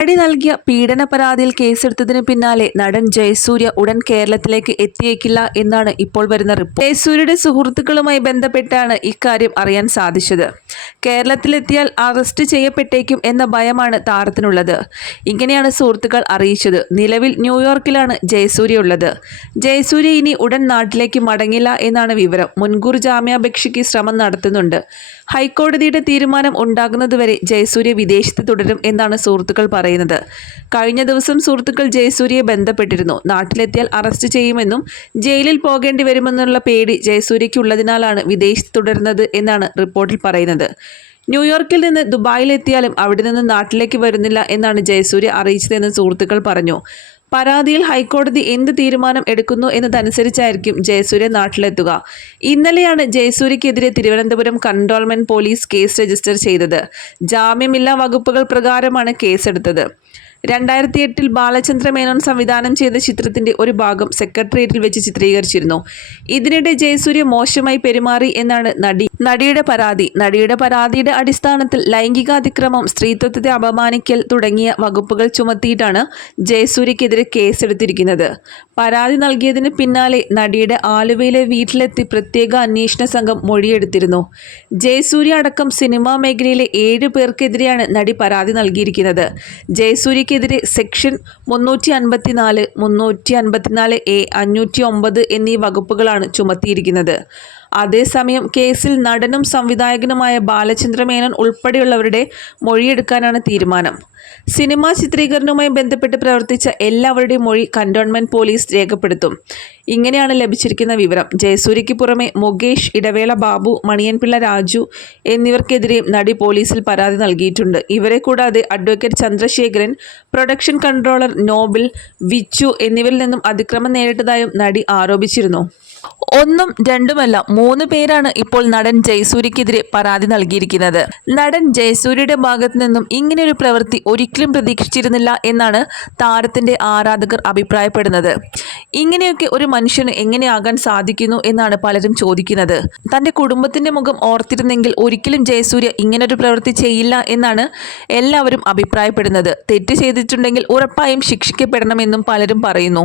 നടി നൽകിയ പീഡന പരാതിയിൽ കേസെടുത്തതിന് പിന്നാലെ നടൻ ജയസൂര്യ ഉടൻ കേരളത്തിലേക്ക് എത്തിയേക്കില്ല എന്നാണ് ഇപ്പോൾ വരുന്ന റിപ്പോർട്ട്. ജയസൂര്യയുടെ സുഹൃത്തുക്കളുമായി ബന്ധപ്പെട്ടാണ് ഇക്കാര്യം അറിയാൻ സാധിച്ചത്. കേരളത്തിലെത്തിയാൽ അറസ്റ്റ് ചെയ്യപ്പെട്ടേക്കും എന്ന ഭയമാണ് താരത്തിനുള്ളത്. ഇങ്ങനെയാണ് സുഹൃത്തുക്കൾ അറിയിച്ചത്. നിലവിൽ ന്യൂയോർക്കിലാണ് ജയസൂര്യ ഉള്ളത്. ജയസൂര്യ ഇനി ഉടൻ നാട്ടിലേക്ക് മടങ്ങില്ല എന്നാണ് വിവരം. മുൻകൂർ ജാമ്യാപേക്ഷയ്ക്ക് ശ്രമം നടത്തുന്നുണ്ട്. ഹൈക്കോടതിയുടെ തീരുമാനം ഉണ്ടാകുന്നതുവരെ ജയസൂര്യ വിദേശത്ത് തുടരും എന്നാണ് സുഹൃത്തുക്കൾ പറയുന്നത്. കഴിഞ്ഞ ദിവസം സുഹൃത്തുക്കൾ ജയസൂര്യയെ ബന്ധപ്പെട്ടിരുന്നു. നാട്ടിലെത്തിയാൽ അറസ്റ്റ് ചെയ്യുമെന്നും ജയിലിൽ പോകേണ്ടി വരുമെന്നുള്ള പേടി ജയസൂര്യയ്ക്കുള്ളതിനാലാണ് വിദേശത്ത് തുടരുന്നത് എന്നാണ് റിപ്പോർട്ടിൽ പറയുന്നത്. ന്യൂയോർക്കിൽ നിന്ന് ദുബായിലെത്തിയാലും അവിടെ നിന്ന് നാട്ടിലേക്ക് വരുന്നില്ല എന്നാണ് ജയസൂര്യ അറിയിച്ചതെന്ന് സുഹൃത്തുക്കൾ പറഞ്ഞു. പരാതിയിൽ ഹൈക്കോടതി എന്ത് തീരുമാനം എടുക്കുന്നു എന്നതനുസരിച്ചായിരിക്കും ജയസൂര്യ നാട്ടിലെത്തുക. ഇന്നലെയാണ് ജയസൂര്യക്കെതിരെ Thiruvananthapuram cantonment police case register ചെയ്തത്. ജാമ്യമില്ലാ വകുപ്പുകൾ പ്രകാരമാണ് കേസെടുത്തത്. രണ്ടായിരത്തി എട്ടിൽ ബാലചന്ദ്ര മേനോൻ സംവിധാനം ചെയ്ത ചിത്രത്തിന്റെ ഒരു ഭാഗം സെക്രട്ടേറിയറ്റിൽ വെച്ച് ചിത്രീകരിച്ചിരുന്നു. ഇതിനിടെ ജയസൂര്യ മോശമായി പെരുമാറി എന്നാണ് നടി നടിയുടെ പരാതി. നടിയുടെ പരാതിയുടെ അടിസ്ഥാനത്തിൽ ലൈംഗികാതിക്രമം സ്ത്രീത്വത്തെ അപമാനിക്കൽ തുടങ്ങിയ വകുപ്പുകൾ ചുമത്തിയിട്ടാണ് ജയസൂര്യക്കെതിരെ കേസെടുത്തിരിക്കുന്നത്. പരാതി നൽകിയതിന് പിന്നാലെ നടിയുടെ ആലുവയിലെ വീട്ടിലെത്തി പ്രത്യേക അന്വേഷണ സംഘം മൊഴിയെടുത്തിരുന്നു. ജയസൂര്യ അടക്കം സിനിമാ മേഖലയിലെ ഏഴ് പേർക്കെതിരെയാണ് നടി പരാതി നൽകിയിരിക്കുന്നത്. ജയസൂര്യക്കെതിരെ സെക്ഷൻ മുന്നൂറ്റി അൻപത്തിനാല് മുന്നൂറ്റി അൻപത്തിനാല് എ അഞ്ഞൂറ്റി ഒമ്പത് എന്നീ വകുപ്പുകളാണ് ചുമത്തിയിരിക്കുന്നത്. അതേസമയം കേസിൽ നടനും സംവിധായകനുമായ ബാലചന്ദ്ര മേനോൻ ഉൾപ്പെടെയുള്ളവരുടെ മൊഴിയെടുക്കാനാണ് തീരുമാനം. സിനിമാ ചിത്രീകരണവുമായി ബന്ധപ്പെട്ട് പ്രവർത്തിച്ച എല്ലാവരുടെയും മൊഴി കന്റോൺമെന്റ് പോലീസ് രേഖപ്പെടുത്തും. ഇങ്ങനെയാണ് ലഭിച്ചിരിക്കുന്ന വിവരം. ജയസൂര്യയ്ക്ക് പുറമെ മുകേഷ് ഇടവേള ബാബു മണിയൻപിള്ള രാജു എന്നിവർക്കെതിരെയും നടി പോലീസിൽ പരാതി നൽകിയിട്ടുണ്ട്. ഇവരെ കൂടാതെ advocate Chandrasekharan production controller Noble Vichu എന്നിവരിൽ നിന്നും അതിക്രമം നേരിട്ടതായും നടി ആരോപിച്ചിരുന്നു. ഒന്നും രണ്ടുമല്ല മൂന്ന് പേരാണ് ഇപ്പോൾ നടൻ ജയസൂര്യക്കെതിരെ പരാതി നൽകിയിരിക്കുന്നത്. നടൻ ജയസൂര്യയുടെ ഭാഗത്തു നിന്നും ഇങ്ങനെയൊരു പ്രവൃത്തി ഒരിക്കലും പ്രതീക്ഷിച്ചിരുന്നില്ല എന്നാണ് താരത്തിന്റെ ആരാധകർ അഭിപ്രായപ്പെടുന്നത്. ഇങ്ങനെയൊക്കെ ഒരു മനുഷ്യന് എങ്ങനെയാകാൻ സാധിക്കുന്നു എന്നാണ് പലരും ചോദിക്കുന്നത്. തന്റെ കുടുംബത്തിന്റെ മുഖം ഓർത്തിരുന്നെങ്കിൽ ഒരിക്കലും ജയസൂര്യ ഇങ്ങനൊരു പ്രവൃത്തി ചെയ്യില്ല എന്നാണ് എല്ലാവരും അഭിപ്രായപ്പെടുന്നത്. തെറ്റ് ചെയ്തിട്ടുണ്ടെങ്കിൽ ഉറപ്പായും ശിക്ഷിക്കപ്പെടണമെന്നും പലരും പറയുന്നു.